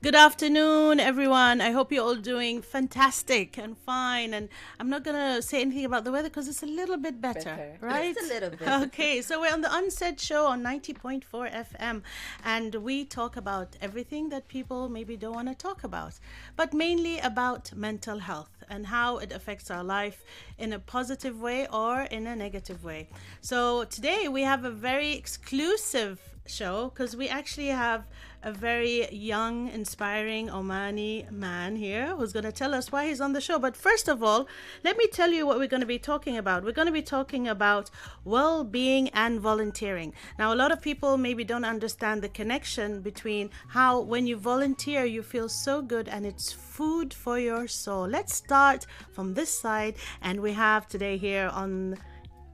Good afternoon, everyone. I hope you're all doing fantastic and fine. And I'm not going to say anything about the weather because it's a little bit better, Better. right? Just a little bit. Okay, so we're on the Unsaid show on 90.4 FM, and we talk about everything that people maybe don't want to talk about, but mainly about mental health and how it affects our life in a positive way or in a negative way. So today we have a very exclusive show because we actually have a very young, inspiring Omani man here who's going to tell us why he's on the show. But first of all, let me tell you what we're going to be talking about. We're going to be talking about well-being and volunteering. Now, a lot of people maybe don't understand the connection between how when you volunteer, you feel so good and it's food for your soul. Let's start from this side, and we have today here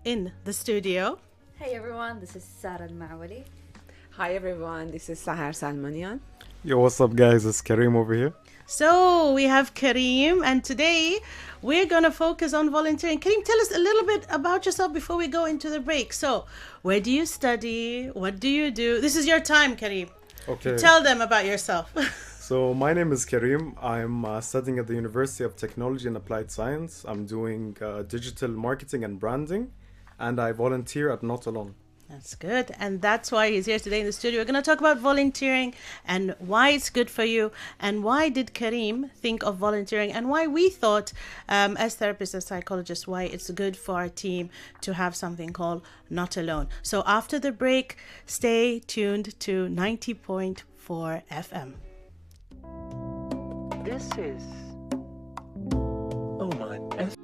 in the studio. Hey everyone, this is Sara Al Mawali. Hi everyone, this is Sahar Salmanian. Yo, what's up, guys? It's Kareem over here. So we have Kareem, and today we're going to focus on volunteering. Kareem, tell us a little bit about yourself before we go into the break. So, where do you study? What do you do? This is your time, Kareem. Okay. Tell them about yourself. So, my name is Kareem. I'm studying at the University of Technology and Applied Science. I'm doing digital marketing and branding, and I volunteer at Not Alone. That's good. And that's why he's here today in the studio. We're going to talk about volunteering and why it's good for you, and why did Kareem think of volunteering, and why we thought, as therapists and psychologists, why it's good for our team to have something called Not Alone. So after the break, stay tuned to 90.4 FM. This is Oman FM.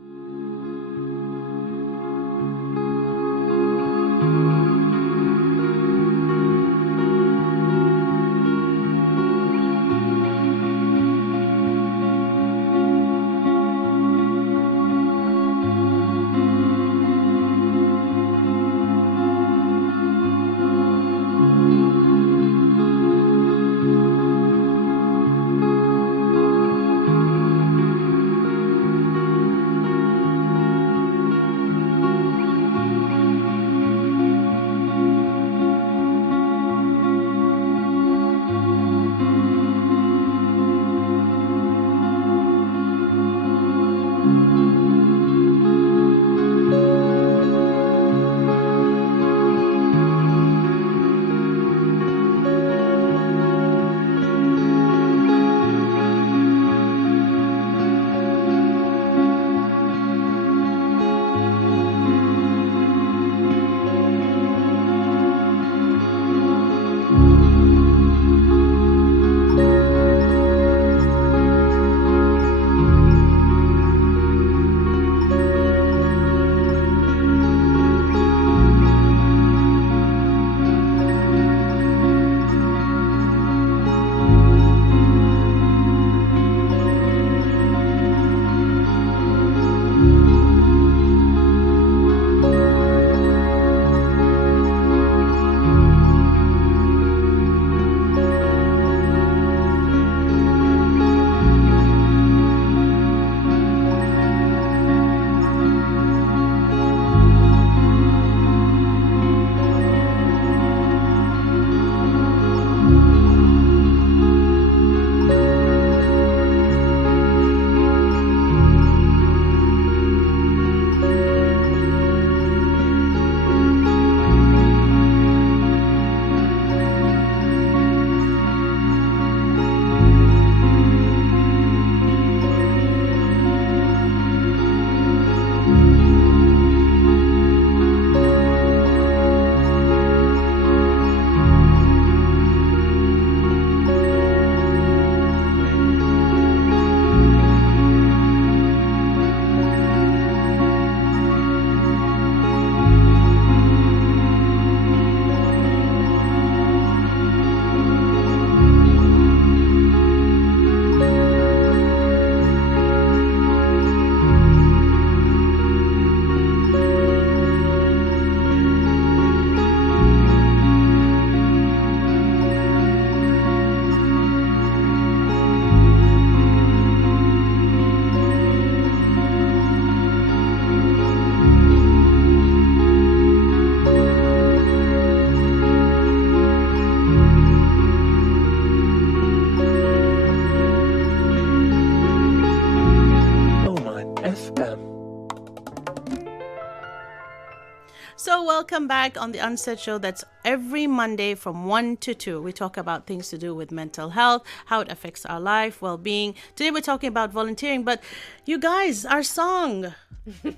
So welcome back on the Unsaid show. That's every Monday from 1 to 2. We talk about things to do with mental health, how it affects our life, well-being. Today we're talking about volunteering, but you guys, our song,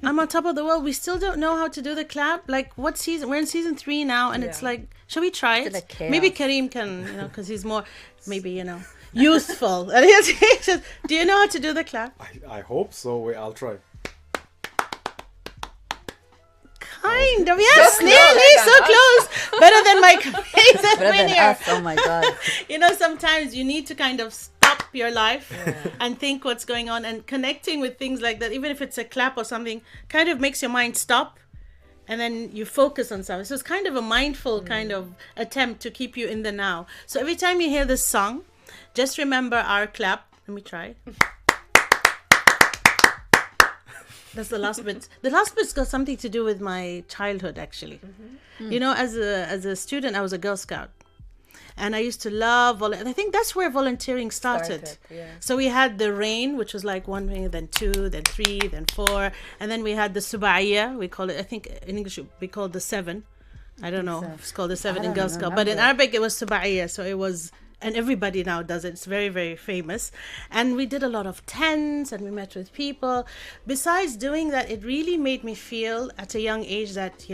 I'm on top of the world. We still don't know how to do the clap. Like, what season? We're in season 3 now, and it's like, shall we try it? Like chaos. Maybe Kareem can, because he's more, maybe, youthful. And he says, do you know how to do the clap? I hope so. Wait, I'll try. Kind of, yes, nearly, so close. Better than my amazing Better than here. us. Oh my God. Sometimes you need to kind of stop your life and think what's going on, and connecting with things like that, even if it's a clap or something, kind of makes your mind stop, and then you focus on something. So it's kind of a mindful kind of attempt to keep you in the now. So every time you hear this song, just remember our clap. Let me try. That's the last bit. The last bit's got something to do with my childhood, actually. As a student, I was a Girl Scout. And I used to love I think that's where volunteering started. So we had the rain, which was like 1 thing, then 2, then 3, then 4. And then we had the Subaiya. We call it, I think in English, we call it the 7. I don't know if it's called the 7 in Girl Scout. But in Arabic, it was Subaiya. So it was... And everybody now does it. It's very, very famous. And we did a lot of tents, and we met with people. Besides doing that, it really made me feel at a young age that,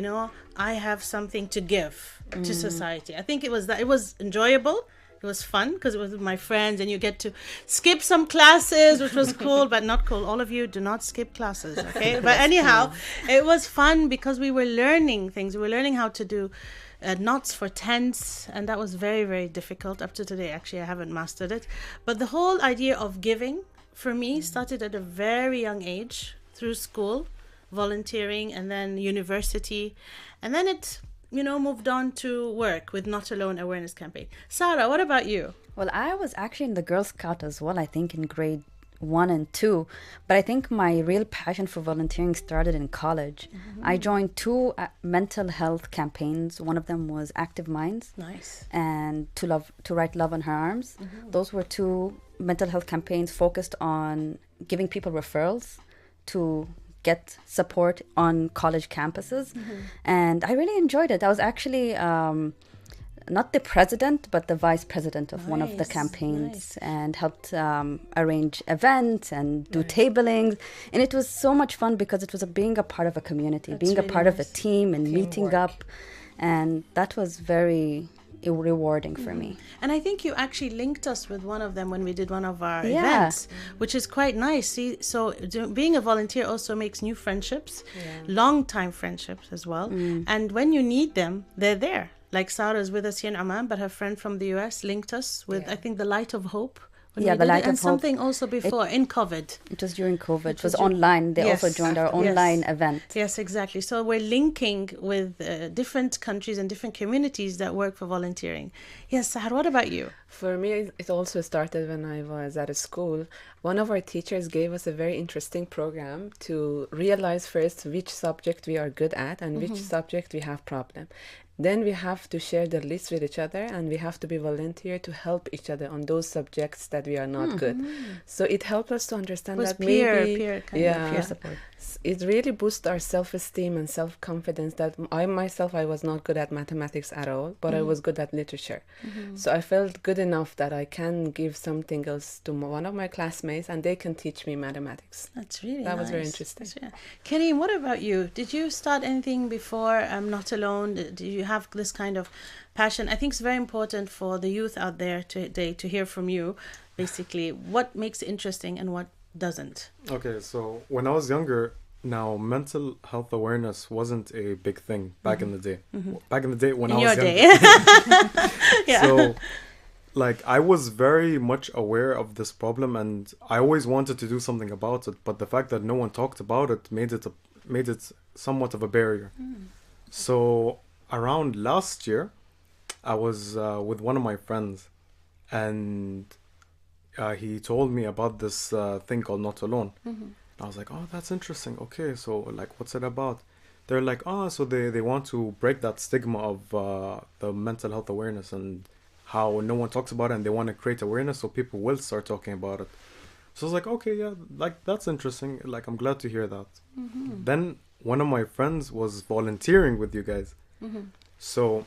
I have something to give to society. I think it was that. It was enjoyable. It was fun because it was with my friends, and you get to skip some classes, which was cool, but not cool. All of you do not skip classes, okay? But anyhow, it was fun because we were learning things. We were learning how to do knots for tents, and that was very, very difficult. Up to today, actually, I haven't mastered it. But the whole idea of giving for me started at a very young age, through school, volunteering, and then university, and then it moved on to work with Not Alone Awareness Campaign. Sara, what about you? Well, I was actually in the Girl Scout as well, I think in grade 1 and 2, but I think my real passion for volunteering started in college. I joined 2 mental health campaigns. One of them was Active Minds. Nice. And to write love on her arms. Those were 2 mental health campaigns focused on giving people referrals to get support on college campuses. And I really enjoyed it. I was actually not the president, but the vice president of one of the campaigns, and helped arrange events and do tablings. And it was so much fun because it was being a part of a community, being a part of a team and meeting up. And that was very rewarding for me. And I think you actually linked us with one of them when we did one of our events, which is quite nice. See, so being a volunteer also makes new friendships, long time friendships as well. And when you need them, they're there. Like Sarah's with us here in Amman, but her friend from the US linked us with, I think, the Light of Hope. The Light of Hope. And something also before, in COVID. It was during COVID. It was online. They also joined our online event. Yes, exactly. So we're linking with different countries and different communities that work for volunteering. Yes, Sahar, what about you? For me, it also started when I was at a school. One of our teachers gave us a very interesting program to realize first which subject we are good at and which subject we have problem. Then we have to share the list with each other, and we have to be volunteer to help each other on those subjects that we are not good. So it helped us to understand that peer support. It really boosts our self-esteem and self-confidence that I was not good at mathematics at all, but I was good at literature. So I felt good enough that I can give something else to one of my classmates, and they can teach me mathematics. That's really That nice. was very interesting. Kareem, what about you? Did you start anything before Not Alone? Did you have this kind of passion? I think it's very important for the youth out there today to hear from you, basically, what makes it interesting and what doesn't. Okay, so when I was younger, now mental health awareness wasn't a big thing back in the day. Back in the day when I was younger. So, like, I was very much aware of this problem, and I always wanted to do something about it. But the fact that no one talked about it made it somewhat of a barrier. So around last year, I was with one of my friends, and he told me about this thing called Not Alone. I was like, oh, that's interesting. Okay, so like, what's it about? They're like, so they want to break that stigma of the mental health awareness and how no one talks about it, and they want to create awareness so people will start talking about it. So I was like, okay, yeah, like, that's interesting. Like, I'm glad to hear that. Then one of my friends was volunteering with you guys. So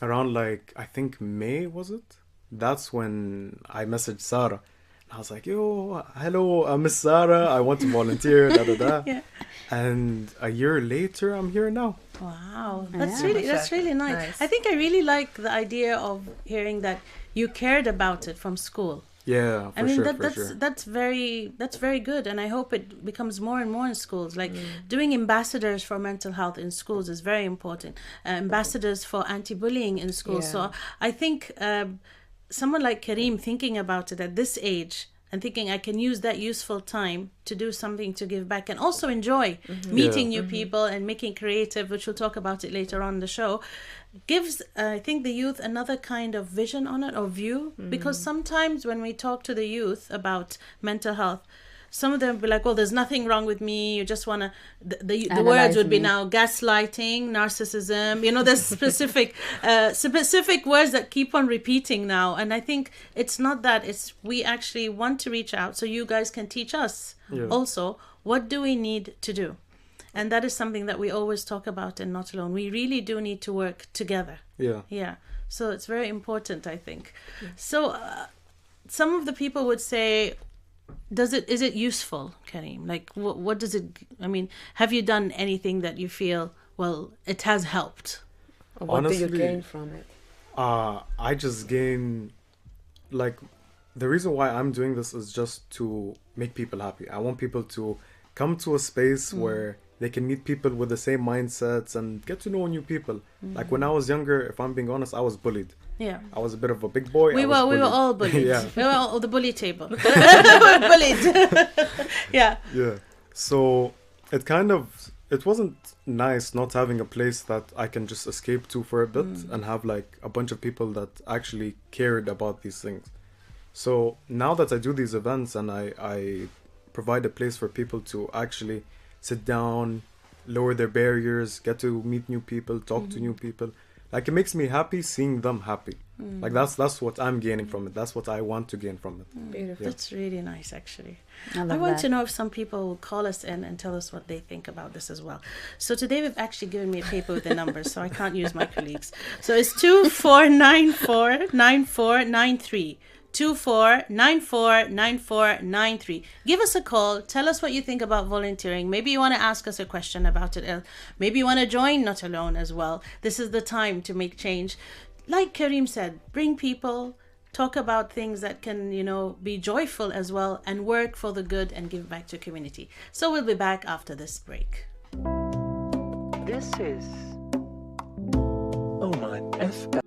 around like, I think May, was it? That's when I messaged Sarah. I was like, yo, hello, Miss Sara. I want to volunteer, da da da. Yeah. And a year later, I'm here now. Wow, Yeah. that's really nice. I think I really like the idea of hearing that you cared about it from school. Yeah, for I mean, sure, that's very good, and I hope it becomes more and more in schools. Like doing ambassadors for mental health in schools is very important. Ambassadors for anti-bullying in schools. Yeah. So I think someone like Kareem thinking about it at this age and thinking I can use that useful time to do something to give back and also enjoy meeting new people and making creative, which we'll talk about it later on in the show, gives I think the youth another kind of vision on it or view, because sometimes when we talk to the youth about mental health, some of them will be like, well, there's nothing wrong with me. You just want to, the words would be now gaslighting, narcissism, there's specific words that keep on repeating now. And I think it's not that, it's we actually want to reach out so you guys can teach us also, what do we need to do? And that is something that we always talk about in Not Alone. We really do need to work together. Yeah. So it's very important, I think. So some of the people would say, is it useful, Kareem? Like, what does it, I mean, have you done anything that you feel, well, it has helped? What Honestly, do you gain from it? I just gain, like, the reason why I'm doing this is just to make people happy. I want people to come to a space where they can meet people with the same mindsets and get to know new people. Like when I was younger, if I'm being honest, I was bullied. Yeah. I was a bit of a big boy. We were all bullied. Yeah. We were all the bully table. We were bullied. Yeah. Yeah. So it wasn't nice not having a place that I can just escape to for a bit and have like a bunch of people that actually cared about these things. So now that I do these events and I provide a place for people to actually sit down, lower their barriers, get to meet new people, talk to new people. Like, it makes me happy seeing them happy. Like, that's what I'm gaining from it. That's what I want to gain from it. Beautiful. Yeah. That's really nice, actually. I want that. to know if some people will call us in and tell us what they think about this as well. So today we've actually given me a paper with the numbers, so I can't use my colleagues. So it's 24949493. 24949493. Give us a call. Tell us what you think about volunteering. Maybe you want to ask us a question about it. Maybe you want to join Not Alone as well. This is the time to make change. Like Kareem said, bring people, talk about things that can, be joyful as well, and work for the good and give back to community. So we'll be back after this break. This is Oman FM.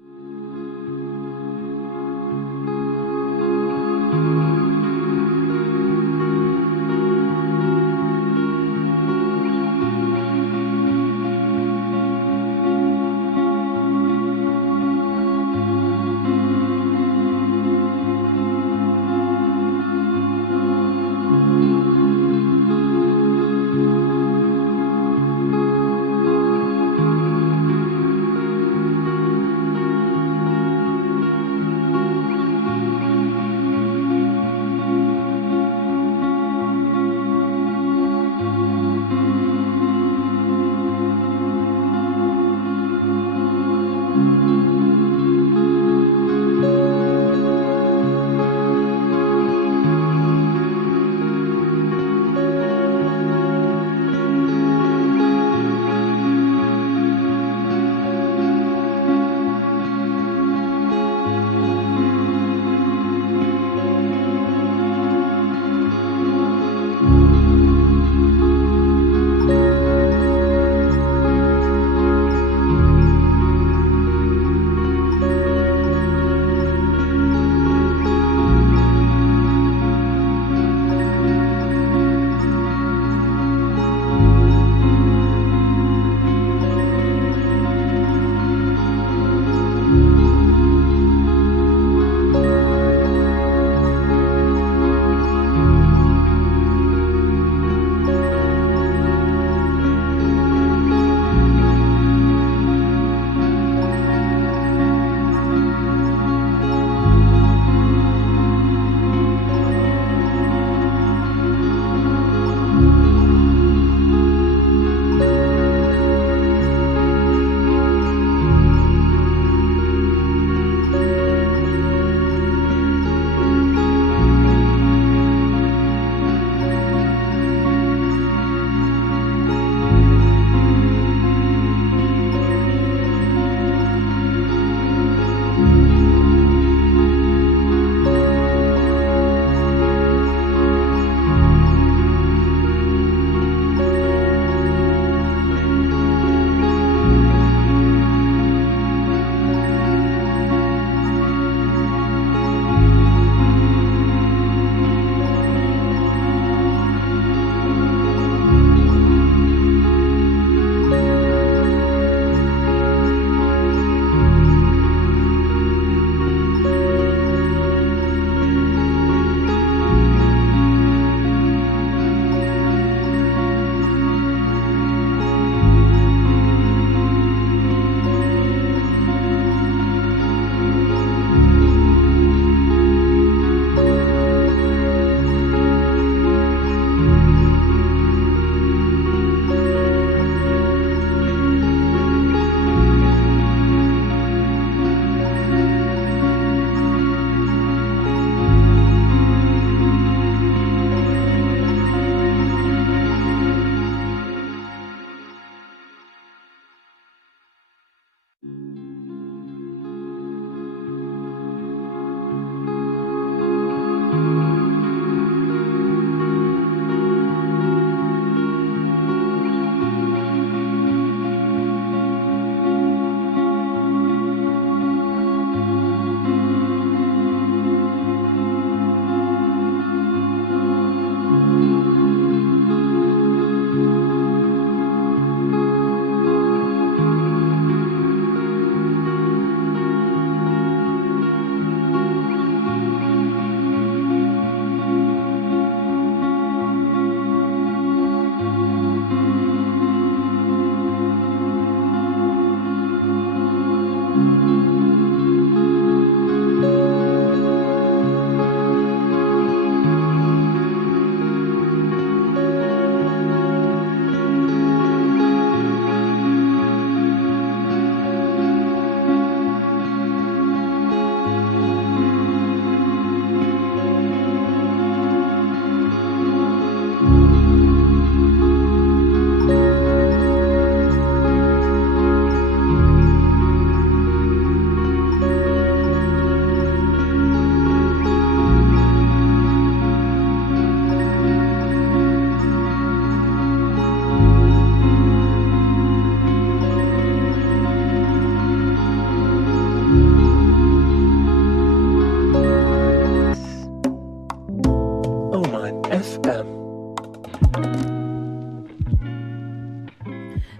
FM.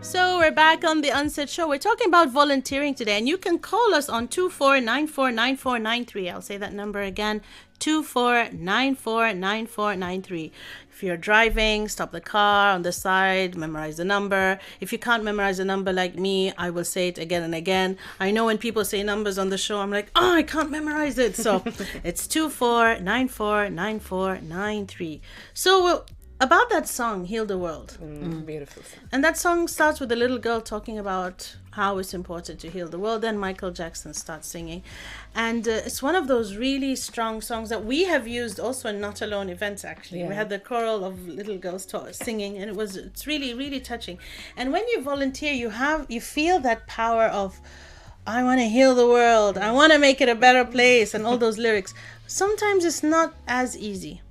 So we're back on the Unsaid show. We're talking about volunteering today, and you can call us on 24949493. I'll say that number again, 24949493. If you're driving, stop the car on the side, memorize the number. If you can't memorize the number like me, I will say it again and again. I know when people say numbers on the show, I'm like, I can't memorize it. So it's 24949493. So about that song, Heal the World. Beautiful song. And that song starts with a little girl talking about how it's important to heal the world. Then Michael Jackson starts singing. And it's one of those really strong songs that we have used also in Not Alone events, actually. Yeah. We had the choral of little girls singing, and it's really, really touching. And when you volunteer, you feel that power of, I want to heal the world. I want to make it a better place, and all those lyrics. Sometimes it's not as easy.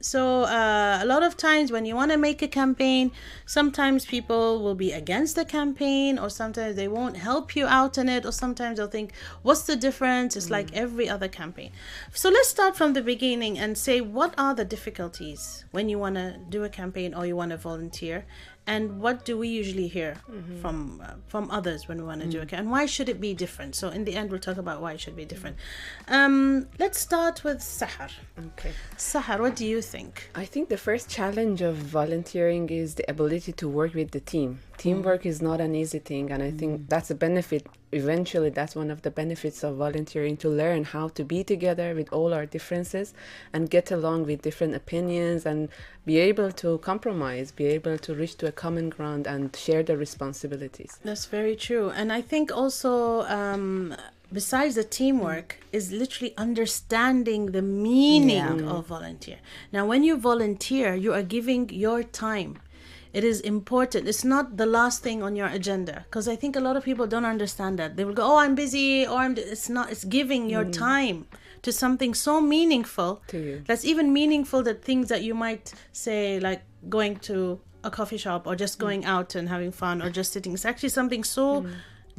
So a lot of times when you want to make a campaign, sometimes people will be against the campaign, or sometimes they won't help you out in it, or sometimes they'll think, what's the difference? It's like every other campaign. So let's start from the beginning and say, what are the difficulties when you want to do a campaign or you want to volunteer? And what do we usually hear from others when we want to do it? And why should it be different? So in the end, we'll talk about why it should be different. Let's start with Sahar. Okay. Sahar, what do you think? I think the first challenge of volunteering is the ability to work with the team. Teamwork is not an easy thing, and I think that's a benefit. Eventually, that's one of the benefits of volunteering, to learn how to be together with all our differences and get along with different opinions and be able to compromise, be able to reach to a common ground and share the responsibilities. That's very true. And I think also, besides the teamwork, is literally understanding the meaning of volunteer. Now, when you volunteer, you are giving your time. It is important. It's not the last thing on your agenda, because I think a lot of people don't understand that. They will go, oh, I'm busy, or it's not. It's giving your time to something so meaningful To you. that's even meaningful, that things that you might say, like going to a coffee shop or just going out and having fun or just sitting. It's actually something so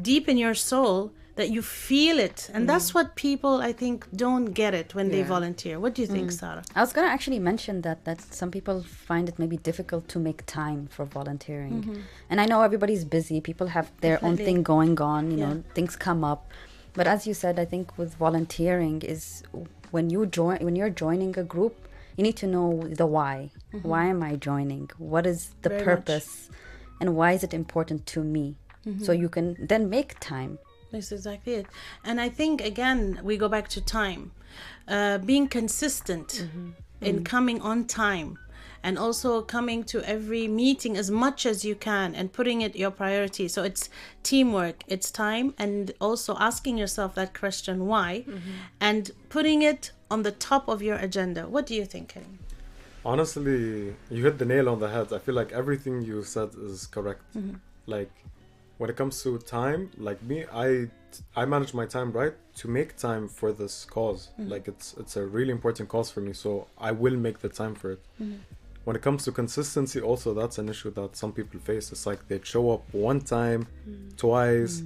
deep in your soul that you feel it. And that's what people, I think, don't get it when they volunteer. What do you think, Sara? I was going to actually mention that some people find it maybe difficult to make time for volunteering. And I know everybody's busy. People have their own thing going on, you know, things come up. But as you said, I think with volunteering is when you're joining a group, you need to know the why. Why am I joining? What is the purpose? And why is it important to me? So you can then make time. That's exactly it. And I think, again, we go back to time. Being consistent in coming on time, and also coming to every meeting as much as you can and putting it your priority. So it's teamwork, it's time, and also asking yourself that question, why, and putting it on the top of your agenda. What do you think, Karim? Honestly, you hit the nail on the head. I feel like everything you said is correct. Like, when it comes to time, like me, I manage my time right to make time for this cause. Like it's a really important cause for me, so I will make the time for it. When it comes to consistency, also that's an issue that some people face. It's like they'd show up one time, twice,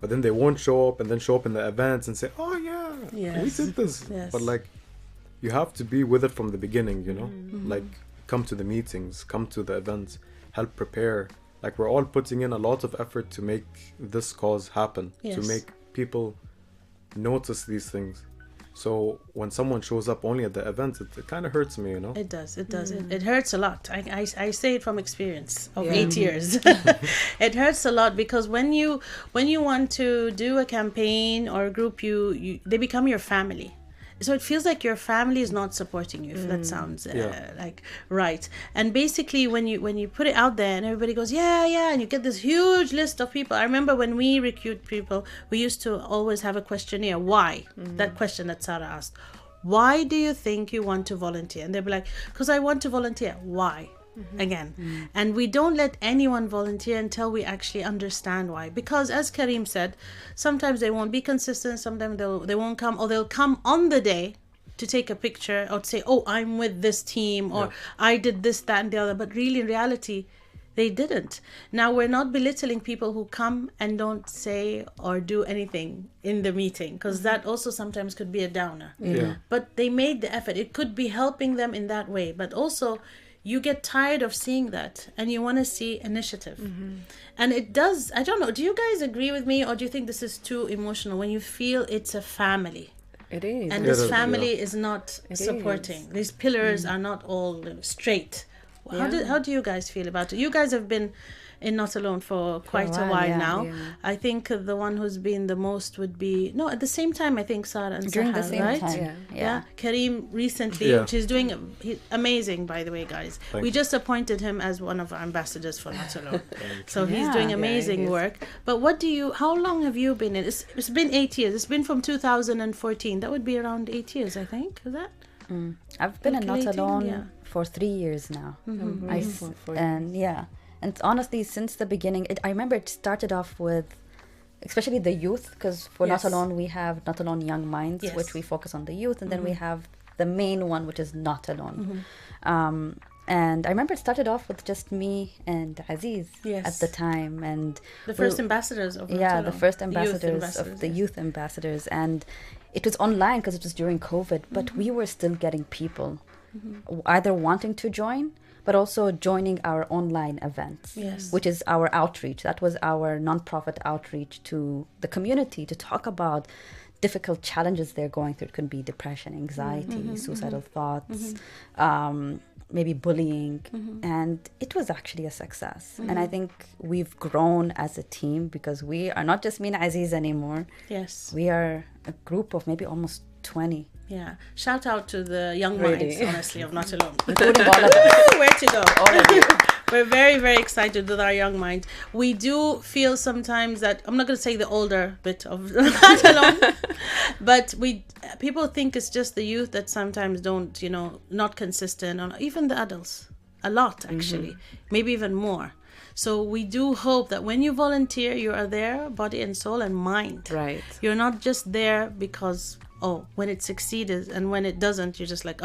but then they won't show up, and then show up in the events and say, "Oh yeah, we did this." But like, you have to be with it from the beginning, you know. Like, come to the meetings, come to the events, help prepare. Like, we're all putting in a lot of effort to make this cause happen, to make people notice these things. So when someone shows up only at the events, it kind of hurts me, you know? It does. It hurts a lot. I say it from experience of 8 years. It hurts a lot, because when you want to do a campaign or a group, they become your family. So it feels like your family is not supporting you, if that sounds like right. And basically, when you put it out there and everybody goes, yeah, and you get this huge list of people. I remember when we recruit people, we used to always have a questionnaire. Why? That question that Sara asked. Why do you think you want to volunteer? And they'd be like, because I want to volunteer. Why? Again. And we don't let anyone volunteer until we actually understand why. Because as Karim said, sometimes they won't be consistent, sometimes they won't come, or they'll come on the day to take a picture or to say, oh, I'm with this team, or I did this, that, and the other. But really, in reality, They didn't. Now, we're not belittling people who come and don't say or do anything in the meeting, because that also sometimes could be a downer. Yeah. But they made the effort. It could be helping them in that way. But also, you get tired of seeing that and you want to see initiative. And it does, I don't know, do you guys agree with me, or do you think this is too emotional when you feel it's a family? It is. And It this is, family yeah. is not It supporting. is. These pillars are not all straight. How do you guys feel about it? You guys have been in Not Alone for quite a while yeah. now. Yeah. I think the one who's been the most would be at the same time, I think Sara and During the Sahar, same right? time. Yeah. Kareem recently, Yeah. she's doing amazing, by the way, guys. Thank we you. just appointed him as one of our ambassadors for Not Alone. So he's Yeah. doing Yeah, amazing he is. work. But how long have you been in? It's been 8 years. It's been from 2014. That would be around 8 years, I think. Is that? I've been in Not Calculating, Alone yeah. for 3 years now. For- And yeah, and honestly, since the beginning, I remember it started off with, especially the youth, because for Yes. Not Alone we have Not Alone Young Minds, Yes. which we focus on the youth, and then we have the main one, which is Not Alone. And I remember it started off with just me and Aziz Yes. at the time, and The first ambassadors of Not yeah, the Alone. first Youth ambassadors of the yes. youth ambassadors, and it was online because it was during COVID, but we were still getting people either wanting to join, but also joining our online events, Yes. which is our outreach. That was our nonprofit outreach to the community to talk about difficult challenges they're going through. It can be depression, anxiety, suicidal thoughts, maybe bullying, and it was actually a success. And I think we've grown as a team because we are not just me and Aziz anymore. Yes. We are a group of maybe almost 20, Yeah. Shout out to the young Really? minds, honestly, of Not Alone. including all of us. Where to go? All of you. We're very, very excited with our young minds. We do feel sometimes that, I'm not going to say the older bit of Not Alone, but people think it's just the youth that sometimes don't, not consistent, or even the adults. A lot, actually. Maybe even more. So we do hope that when you volunteer, you are there, body and soul and mind. Right. You're not just there because, when it succeeded, and when it doesn't, you're just like,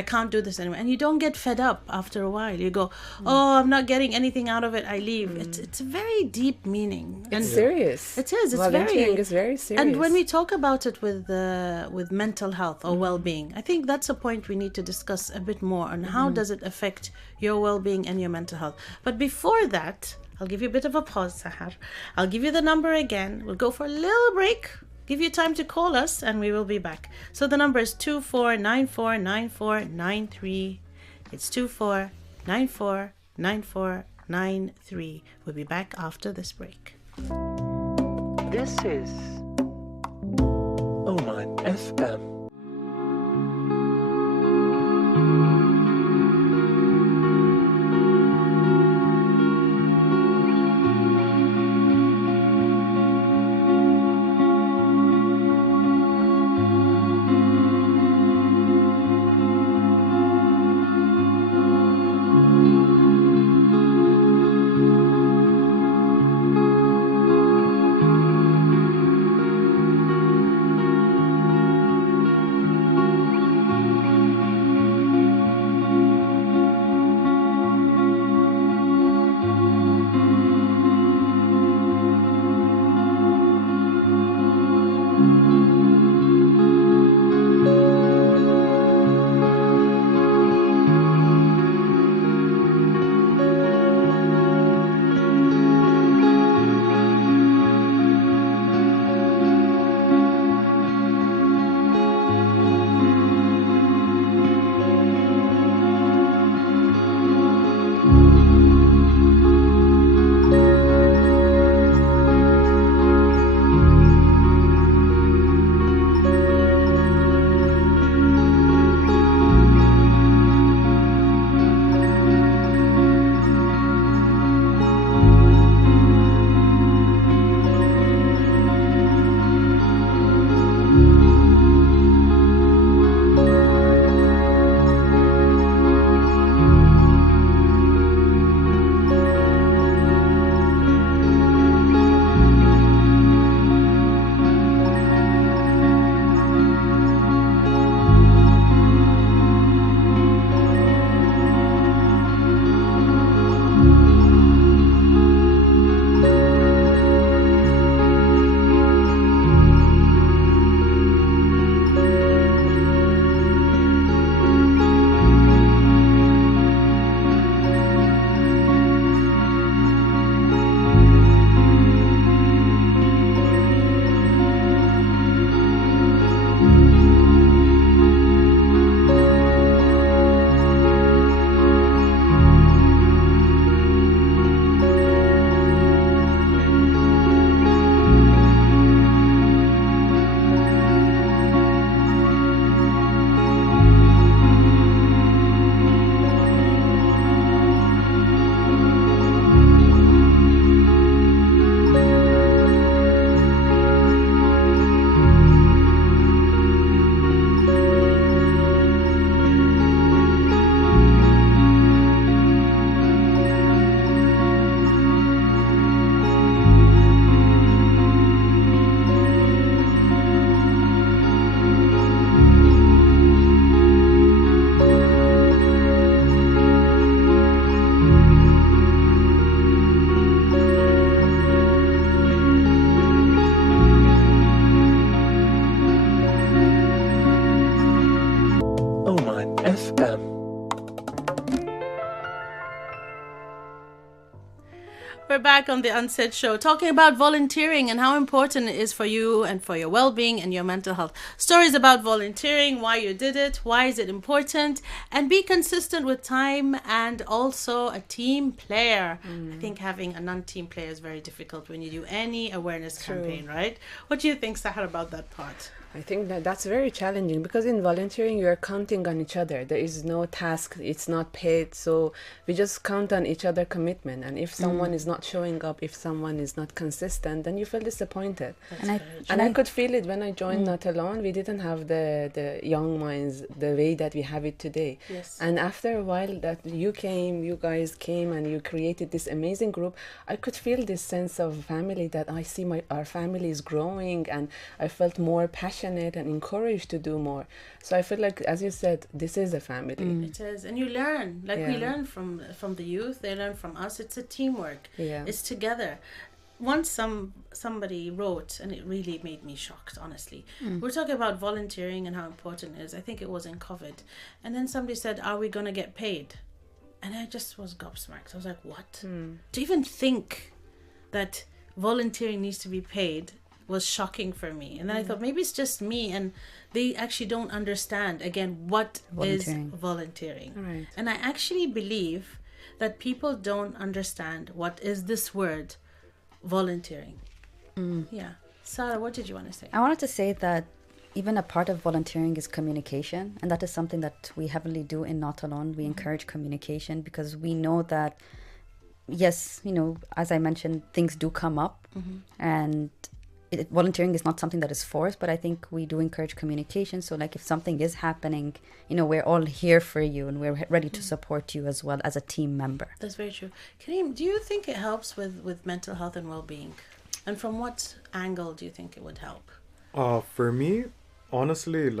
I can't do this anymore. And you don't get fed up after a while. You go, I'm not getting anything out of it. I leave. It's a very deep meaning. It's serious. It is. It's Volunteering very. is very serious. And when we talk about it with mental health or well-being, I think that's a point we need to discuss a bit more on how does it affect your well-being and your mental health. But before that, I'll give you a bit of a pause, Sahar. I'll give you the number again. We'll go for a little break. Give you time to call us and we will be back. So the number is 24949493. It's 24949493. We'll be back after this break. This is Oman FM. We're back on the Unsaid show talking about volunteering and how important it is for you and for your well-being and your mental health. Stories about volunteering, why you did it, why is it important, and be consistent with time and also a team player. I think having a non-team player is very difficult when you do any awareness campaign, right? What do you think, Sahar, about that part? I think that that's very challenging because in volunteering you are counting on each other. There is no task, it's not paid, so we just count on each other commitment. And if someone is not showing up, if someone is not consistent, then you feel disappointed. And I could feel it when I joined Not Alone. We didn't have the young minds the way that we have it today. Yes. And after a while that you guys came and you created this amazing group, I could feel this sense of family that I see our family is growing, and I felt more passionate and encouraged to do more. So I feel like, as you said, this is a family. It is, and you learn. We learn from the youth. They learn from us. It's a teamwork. Yeah. It's together. Once somebody wrote, and it really made me shocked, honestly. We're talking about volunteering and how important it is. I think it was in COVID, and then somebody said, "Are we gonna get paid?" And I just was gobsmacked. I was like, "What?" To even think that volunteering needs to be paid was shocking for me. And then I thought maybe it's just me, and they actually don't understand again what is volunteering. Right. And I actually believe that people don't understand what is this word volunteering. Yeah. Sara, what did you want to say? I wanted to say that even a part of volunteering is communication, and that is something that we heavily do in Not Alone. We encourage communication because we know that, yes, as I mentioned, things do come up, and volunteering is not something that is forced, but I think we do encourage communication. So like if something is happening, we're all here for you and we're ready to support you as well as a team member. That's very true. Kareem, do you think it helps with mental health and well-being? And from what angle do you think it would help? For me, honestly,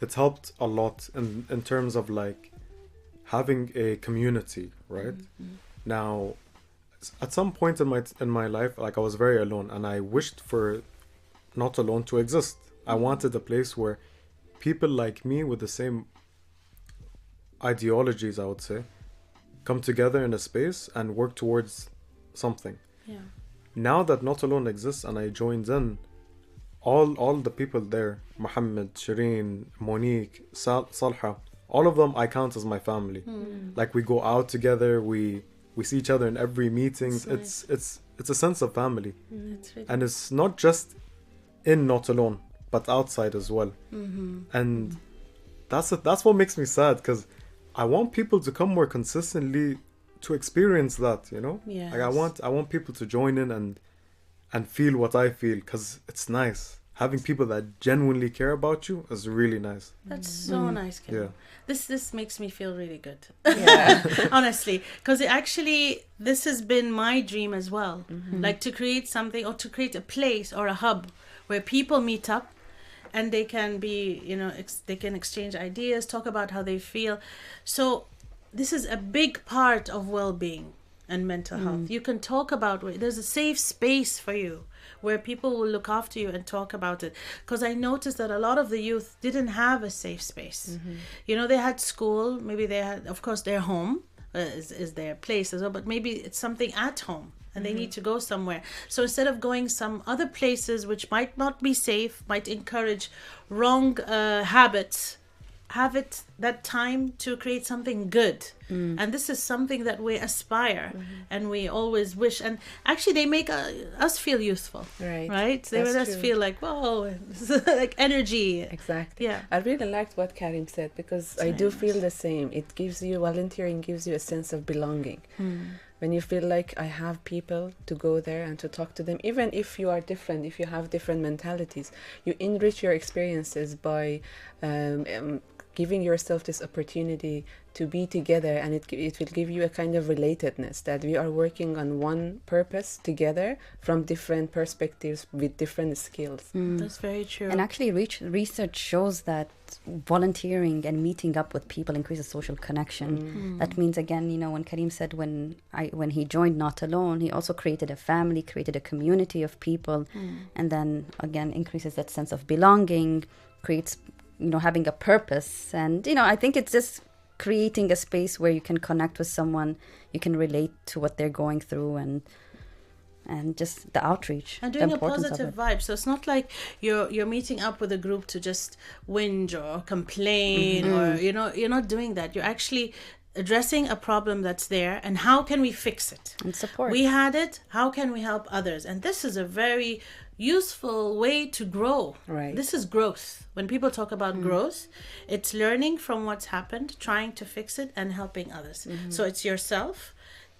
it's helped a lot in terms of having a community, right? Now, at some point in my life, I was very alone, and I wished for Not Alone to exist. I wanted a place where people like me with the same ideologies, I would say, come together in a space and work towards something. Yeah. Now that Not Alone exists and I joined in, all the people there, Mohammed, Shireen, Monique, Salha, all of them I count as my family. We go out together, we see each other in every meeting. Nice. It's a sense of family. That's really And it's not just in Not Alone, but outside as well. And that's what makes me sad, because I want people to come more consistently to experience that, Yes. I want people to join in and feel what I feel, because it's nice. Having people that genuinely care about you is really nice. That's so nice, Kim. Yeah. This makes me feel really good. Yeah. Honestly, because this has been my dream as well. To create something, or to create a place or a hub where people meet up and they can be, they can exchange ideas, talk about how they feel. So this is a big part of well-being and mental health. You can talk about, there's a safe space for you where people will look after you and talk about it. Because I noticed that a lot of the youth didn't have a safe space. They had school, maybe they had, of course, their home is their place as well, but maybe it's something at home and they need to go somewhere. So instead of going some other places which might not be safe, might encourage wrong habits, have it that time to create something good. And this is something that we aspire and we always wish, and actually they make us feel youthful, right? They That's make us true. feel like, whoa, like energy. Exactly. Yeah. I really liked what Karim said, because I do feel the same. Volunteering gives you a sense of belonging. When you feel like I have people to go there and to talk to them, even if you are different, if you have different mentalities, you enrich your experiences by giving yourself this opportunity to be together, and it will give you a kind of relatedness, that we are working on one purpose together from different perspectives with different skills. That's very true. And actually research shows that volunteering and meeting up with people increases social connection. That means, again, when Karim said when he joined Not Alone, he also created a family, created a community of people, and then again increases that sense of belonging, creates having a purpose. And I think it's just creating a space where you can connect with someone, you can relate to what they're going through, and just the outreach and doing the a importance positive of it. vibe. So it's not like you're meeting up with a group to just whinge or complain, or you're not doing that. You're actually addressing a problem that's there, and how can we fix it And support. we had it, how can we help others? And this is a very useful way to grow. Right. This is growth. When people talk about growth, it's learning from what's happened, trying to fix it, and helping others. So it's yourself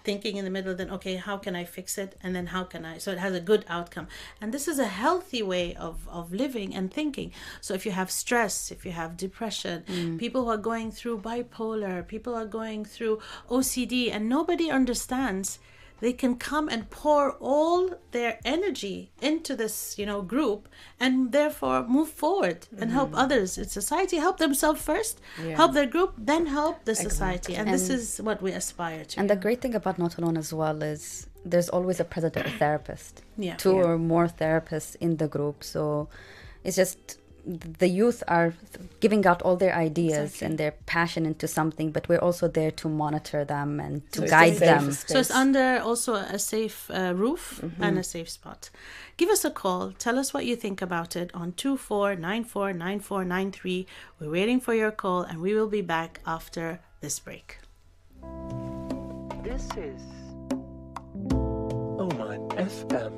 thinking in the middle, then okay, how can I fix it, and then how can I, so it has a good outcome. And this is a healthy way of living and thinking. So if you have stress, if you have depression, people who are going through bipolar, people are going through OCD, and nobody understands, they can come and pour all their energy into this, group, and therefore move forward and help others in society, help themselves first, help their group, then help the society. And this is what we aspire to. And the great thing about Not Alone as well is there's always a present therapist. Yeah. Two or more therapists in the group. So it's just the youth are giving out all their ideas and their passion into something, but we're also there to monitor them and to guide them. So it's under also a safe roof and a safe spot. Give us a call. Tell us what you think about it on 24949493. We're waiting for your call, and we will be back after this break. This is Oman FM.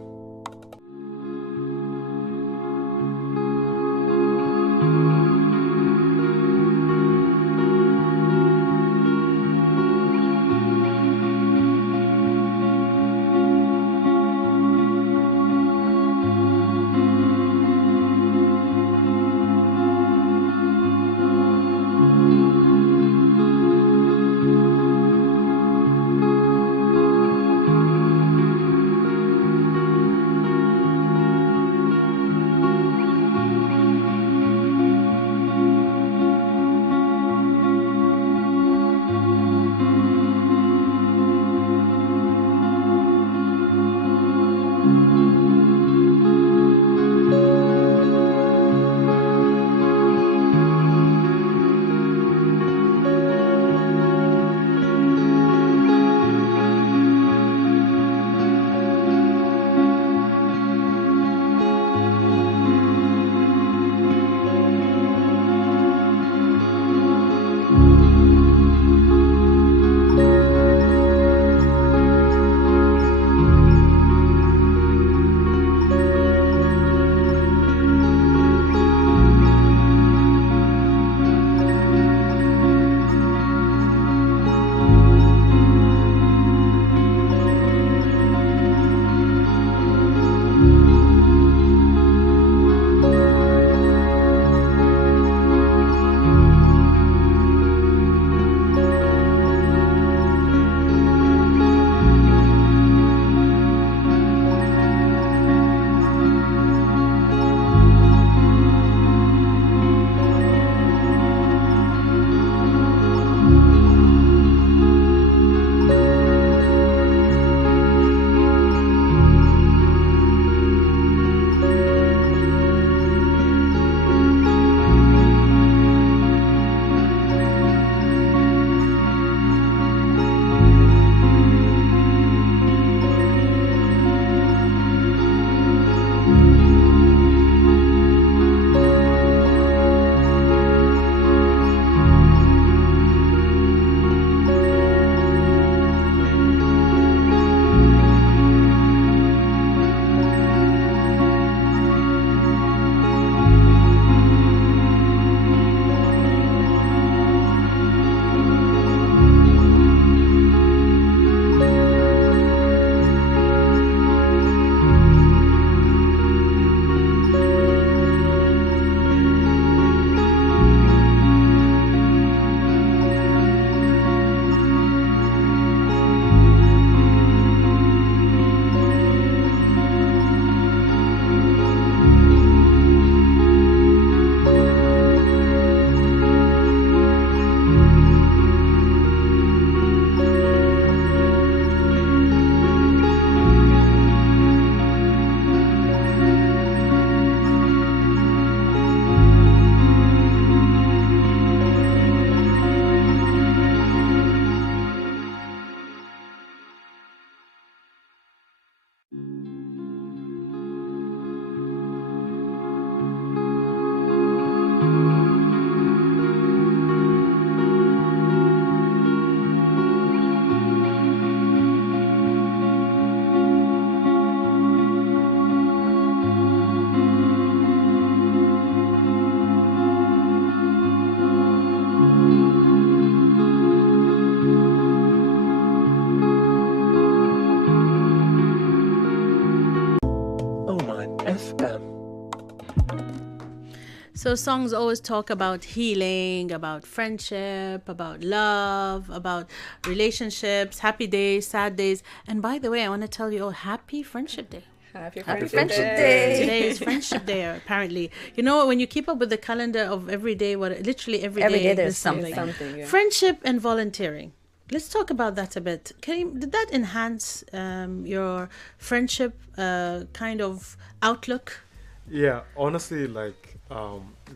So songs always talk about healing, about friendship, about love, about relationships, happy days, sad days. And by the way, I want to tell you, Happy Friendship Day. Happy Friendship Day. Today is Friendship Day, apparently. You know, when you keep up with the calendar of every day, literally every day there's something. Yeah. Friendship and volunteering. Let's talk about that a bit. Did that enhance your friendship kind of outlook? Yeah, honestly, like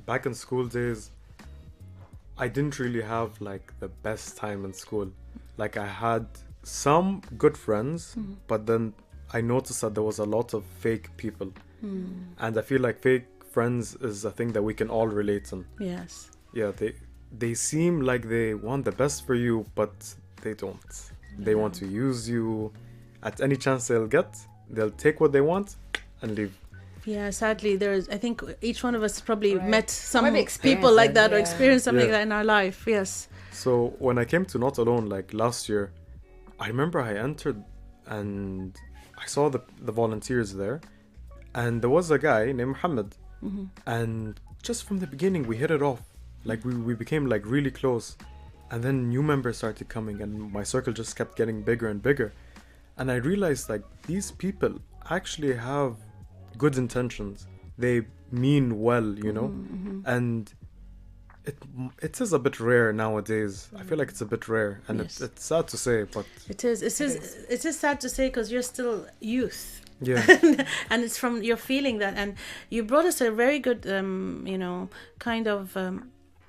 back in school days, I didn't really have like the best time in school. Like I had some good friends, but then I noticed that there was a lot of fake people. And I feel like fake friends is a thing that we can all relate on. Yes. Yeah, they seem like they want the best for you, but they don't. They want to use you. At any chance they'll get, they'll take what they want and leave. Yeah, sadly, I think each one of us probably met some Maybe people like that or yeah. experienced something Yeah. like that in our life. Yes. So when I came to Not Alone, like last year, I remember I entered and I saw the volunteers there, and there was a guy named Muhammad, and just from the beginning we hit it off. Like we became like really close, and then new members started coming, and my circle just kept getting bigger and bigger, and I realized like these people actually have good intentions. They mean well, you know, and it is a bit rare nowadays. I feel like it's a bit rare, and Yes. it's sad to say, but It is. It is sad to say because you're still youth. yeah. And it's from you're feeling that, and you brought us a very good kind of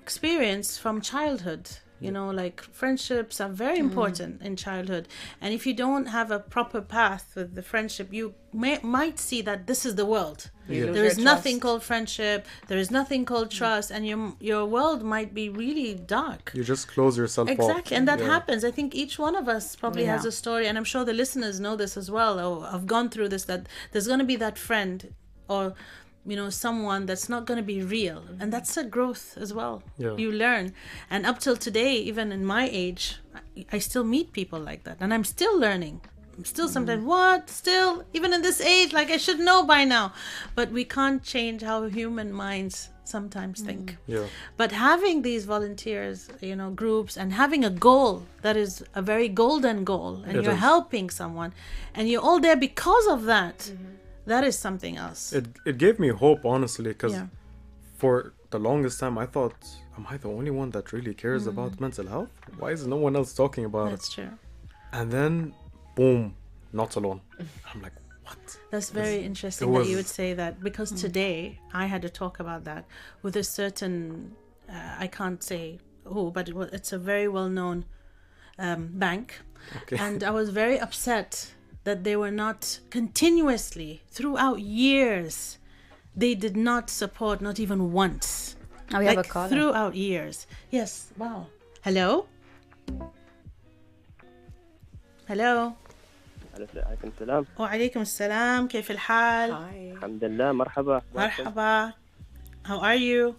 experience from childhood. Like friendships are very important in childhood, and if you don't have a proper path with the friendship, you might see that this is the world. Yeah. There is nothing called friendship, there is nothing called trust, and your world might be really dark. You just close yourself off. Exactly, and that Yeah. happens. I think each one of us probably has Yeah. a story, and I'm sure the listeners know this as well, or have gone through this, that there's going to be that friend or someone that's not going to be real, and that's a growth as well. Yeah. You learn, and up till today, even in my age, I still meet people like that, and I'm still learning. I'm still sometimes still even in this age, like I should know by now, but we can't change how human minds sometimes think. Yeah. But having these volunteers, groups, and having a goal that is a very golden goal, and It you're is. helping someone, and you're all there because of that, that is something else. It gave me hope, honestly, because Yeah. for the longest time I thought, am I the only one that really cares about mental health? Why is no one else talking about That's it? true. And then, boom, Not Alone. I'm like, what? That's very interesting it that was- you would say that, because today I had to talk about that with a certain, I can't say who, but it's a very well-known bank. Okay. And I was very upset that they were not continuously, throughout years, they did not support, not even once. Oh, we have a caller. Throughout years. Yes, wow. Hello? Hello? عليكم السلام. وعليكم السلام، كيف الحال؟ Hi. الحمد لله، مرحبا. مرحبا. How are you?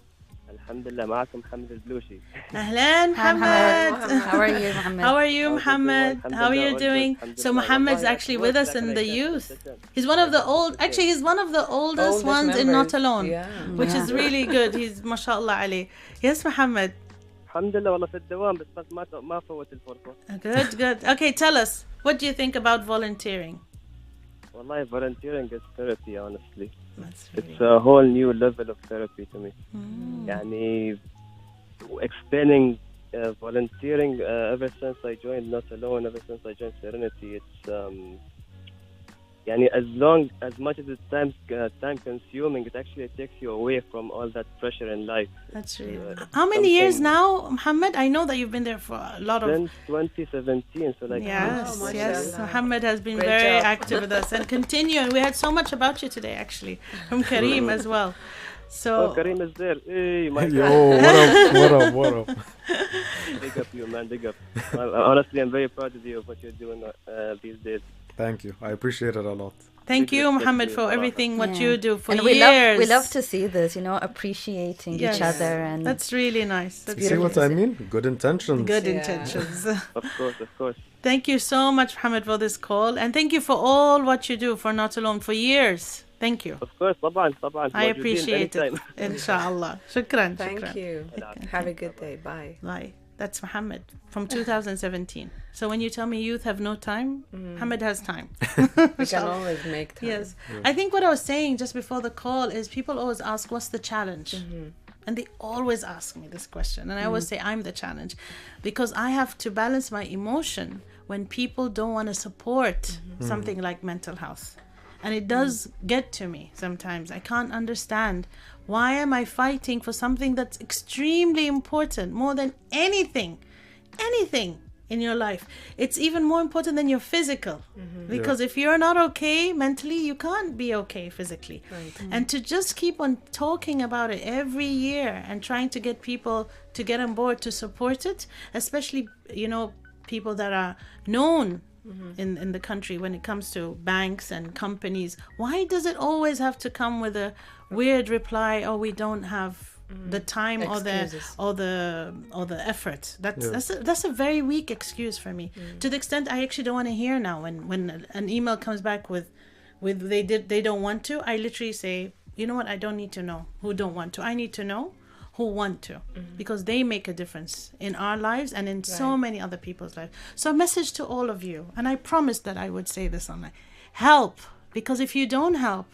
الحمد لله، معكم محمد البلوشي. أهلا Hi, محمد. How are you, Mohammed? How are you, How's it going? Muhammad? How are you Alhamdulillah, doing? all good, So alhamdulillah. Muhammad's Wallahi, actually I with work us in like the I youth. said. He's one of the actually he's one of the oldest ones in Not members. Alone, Yeah. which is really good. He's mashallah Ali. Yes, Muhammad. الحمد لله والله في الدوام بس ما فوت الفرصة. Good. Okay, tell us, what do you think about volunteering? والله volunteering is therapy, honestly. That's really It's a whole new level of therapy to me. يعني explaining volunteering ever since I joined Not Alone, ever since I joined Serenity, it's يعني as much as it's time consuming, it actually takes you away from all that pressure in life. That's really. How many years something- now, Muhammad? I know that you've been there for a lot of. Since 2017, so like Yes, Wow, yes. mashallah. Muhammad has been Great very job. active with us, and continue. And we heard so much about you today, actually, from Kareem as well. Oh, So Kareem is there. Hey, my Yo, what up? big up you, man, big up. Honestly, I'm very proud of you of what you're doing these days. Thank you. I appreciate it a lot. thank We you, respect Muhammad, you for a lot. everything what Yeah. you do for And years. we love to see this, appreciating Yes. each other, and That's really nice. That's See really what I mean? Good intentions. good Yeah. intentions. Of course. Thank you so much, Muhammad, for this call, and thank you for all what you do for Not Alone for years. Thank you. Of course, طبعا I موجودين appreciate it. anytime. Inshallah. Shukran. Thank shukran. you. Have a good day. Bye. Bye. That's Muhammad from 2017. So when you tell me youth have no time, Muhammad has time. We can always make time. Yes. I think what I was saying just before the call is people always ask, what's the challenge? And they always ask me this question. And I always say, I'm the challenge. Because I have to balance my emotion when people don't want to support something like mental health. And it does get to me sometimes. I can't understand, why am I fighting for something that's extremely important, more than anything in your life? It's even more important than your physical. Because if you're not okay mentally, you can't be okay physically. Right. And to just keep on talking about it every year and trying to get people to get on board to support it, especially, people that are known in the country when it comes to banks and companies. Why does it always have to come with a weird reply, oh, we don't have the time or the effort? That's a very weak excuse for me. To the extent I actually don't want to hear now when an email comes back with they don't want to. I literally say, you know what, I don't need to know who don't want to. I need to know who want to, because they make a difference in our lives and in so many other people's lives. So a message to all of you, and I promised that I would say this online: help, because if you don't help,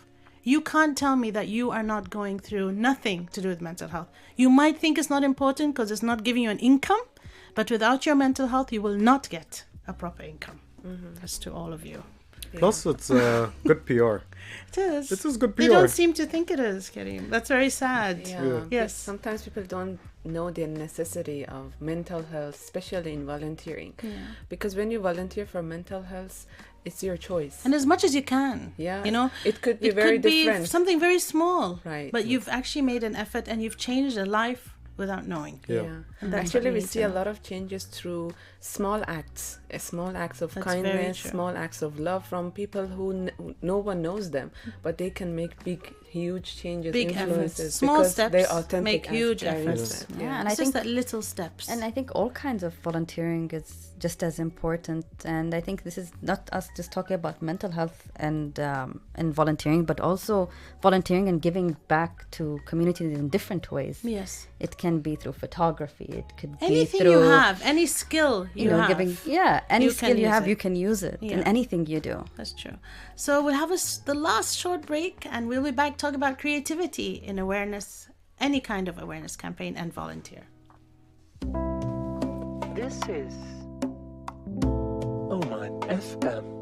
you can't tell me that you are not going through nothing to do with mental health. You might think it's not important because it's not giving you an income, but without your mental health, you will not get a proper income. That's to all of you. Plus, it's good PR. It is. It is good PR. They don't seem to think it is, Kareem. That's very sad. Yeah. Yes. Sometimes people don't know the necessity of mental health, especially in volunteering. Because when you volunteer for mental health, it's your choice. And as much as you can. Yeah. It could be very different. Something very small. Right. But you've actually made an effort and you've changed a life without knowing. Yeah. And that's Actually, what we need see to a know. lot of changes through small acts of That's kindness, very true. small acts of love from people who no one knows them, but they can make huge changes, Big influences, efforts. Small because steps they're authentic make as huge carriers. efforts. Yeah, and I It's just think that little steps. And I think all kinds of volunteering is just as important. And I think this is not us just talking about mental health and volunteering, but also volunteering and giving back to communities in different ways. Yes. It can be through photography. It could Anything be through, you have, any skill you have. any you skill can you use have, it. you can use it in anything you do. That's true. So we'll have the last short break, and we'll be back talking about creativity in awareness, any kind of awareness campaign, and volunteer. This is Oman FM.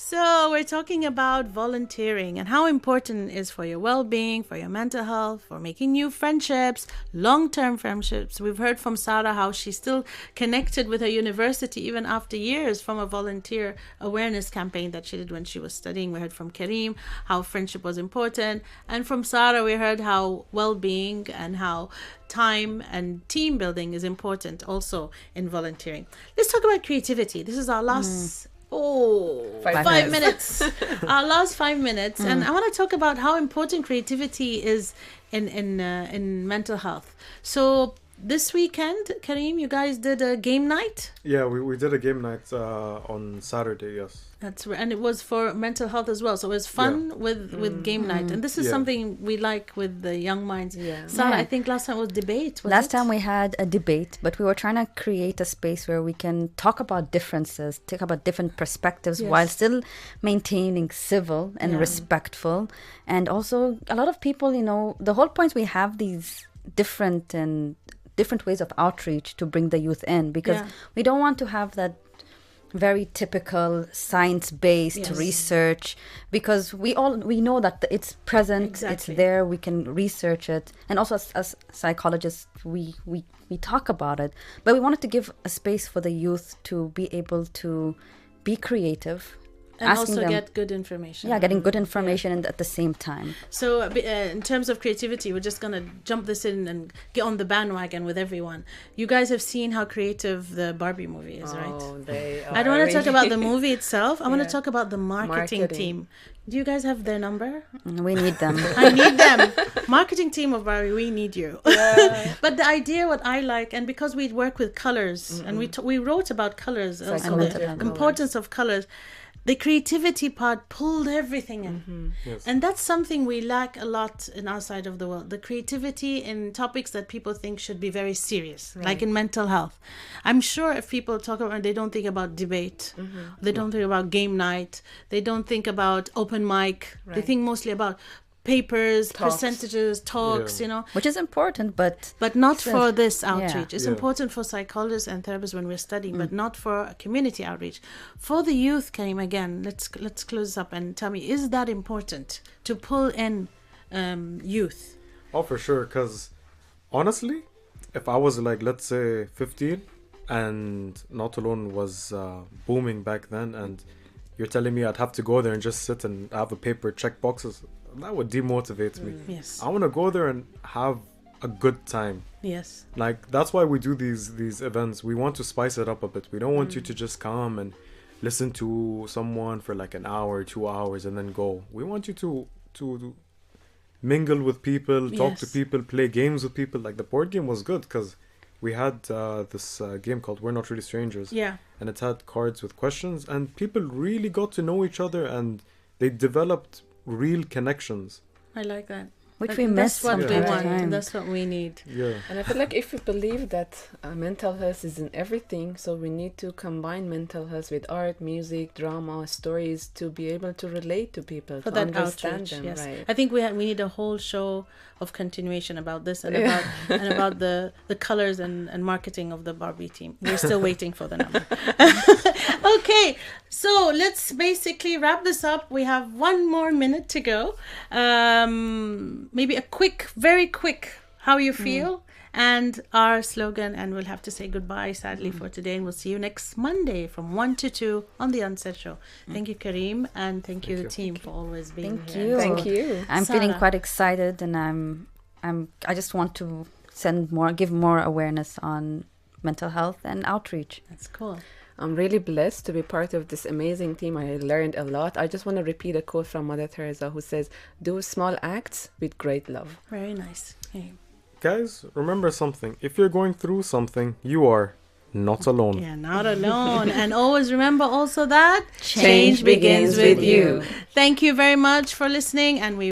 So we're talking about volunteering and how important it is for your well-being, for your mental health, for making new friendships, long-term friendships. We've heard from Sara how she's still connected with her university even after years from a volunteer awareness campaign that she did when she was studying. We heard from Kareem how friendship was important. And from Sara, we heard how well-being and how time and team building is important also in volunteering. Let's talk about creativity. This is our last... five minutes. Our last 5 minutes, and I want to talk about how important creativity is in mental health. So this weekend, Kareem, you guys did a game night. Yeah, we did a game night on Saturday. Yes. That's right, and it was for mental health as well. So it was fun with game night, and this is something we like with the young minds. Sara, I think last time was debate. Last time we had a debate, but we were trying to create a space where we can talk about differences, talk about different perspectives, while still maintaining civil and respectful. And also, a lot of people, the whole point we have these different ways of outreach to bring the youth in, because we don't want to have that very typical science-based research, because we know that it's present, it's there, we can research it, and also as psychologists we talk about it, but we wanted to give a space for the youth to be able to be creative and also get good information. Yeah, getting good information and at the same time. So in terms of creativity, we're just going to jump this in and get on the bandwagon with everyone. You guys have seen how creative the Barbie movie is, right? They are. I don't want to talk about the movie itself. I want to talk about the marketing team. Do you guys have their number? We need them. I need them. Marketing team of Barbie, we need you. Yeah. But the idea, what I like, and because we work with colors, and we wrote about colors, also the importance of colors, the creativity part pulled everything in. Yes. And that's something we lack a lot in our side of the world. The creativity in topics that people think should be very serious, like in mental health. I'm sure if people talk about, they don't think about debate. They don't think about game night. They don't think about open mic. They think mostly about papers, percentages, talks, which is important, but not for this outreach. It's important for psychologists and therapists when we're studying, but not for community outreach. For the youth, Kareem, again, let's close up and tell me, is that important to pull in youth? Oh, for sure, because honestly, if I was like, let's say 15 and Not Alone was booming back then, and you're telling me I'd have to go there and just sit and have a paper, check boxes, that would demotivate me. Yes. I want to go there and have a good time. Yes. Like, that's why we do these events. We want to spice it up a bit. We don't want you to just come and listen to someone for like an hour, 2 hours, and then go. We want you to mingle with people, talk to people, play games with people. Like, the board game was good because we had this game called We're Not Really Strangers. Yeah. And it had cards with questions, and people really got to know each other, and they developed real connections. I like that. Which we miss. That's what we want, and that's what we need. Yeah. And I feel like if we believe that mental health is in everything, so we need to combine mental health with art, music, drama, stories to be able to relate to people, for to that understand outreach, them. yes. Right. I think we need a whole show of continuation about this and about the colors and marketing of the Barbie team. We're still waiting for the number. Okay, so let's basically wrap this up. We have 1 more minute to go. Maybe a very quick, how you feel, and our slogan, and we'll have to say goodbye, sadly, for today, and we'll see you next Monday from 1 to 2 on the Unsaid Show. Thank you, Kareem, and thank you, the team, for always being here. Thank you. I'm Sara. feeling quite excited, and I just want to give more awareness on mental health and outreach. That's cool. I'm really blessed to be part of this amazing team. I learned a lot. I just want to repeat a quote from Mother Teresa who says, "Do small acts with great love." Very nice. Okay. Guys, remember something. If you're going through something, you are not alone. Yeah, not alone. And always remember also that change begins with you. Thank you very much for listening, and we